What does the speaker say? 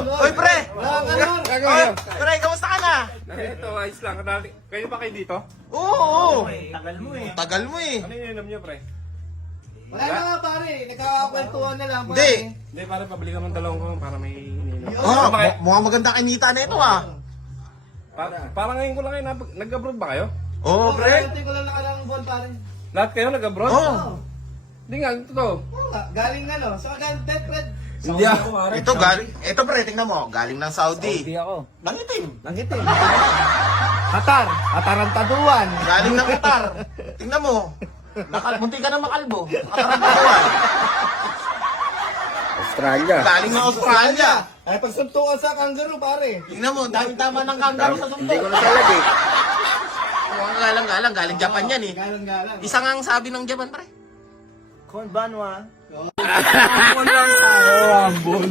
Hoy, pre! Gagawin. Pre, kamusta ka na? Ito, ayos lang. Kayo ba kayo dito? Oo! Tagal mo eh. Tagal mo eh. Ano yung inom nyo, pre? Wala na nga pare, nagkakakwentuhan na lang pare. Hindi. Hindi, para pabili ka ng dalawang ko para may ininom. Oh, mukhang maganda kinita na ito ah. Parang ngayon ko lang kayo, nag-abroad ba kayo? Oo, pre. Kaya ko lang nakalang buwan pare. Lahat kayo nag-abroad? Oo. Hindi nga, totoo. Oo nga, galing ano, sa galing Ted Fred. Hindi ako, pare. Ito galing, ito pre, tingnan mo, galing ng Saudi. Hindi ako. Nangitim. Nangitim. Qatar, Atarantaduan. Galing ng Qatar. Tingnan mo. Munti ka na makalbo. Nakarantaduan. Australia. Galing ng Australia. Ay, pagsuntukan sa kangaroo pare. Tingnan mo, daming tama ng kangaroo sa Hindi ko suntok. nasalag eh. Mukhang galang-galang, galing Japan yan eh. Galang-galang. Isa nga ang sabi ng Japan, pre. Konbanwa. Wala tayo, Ambon.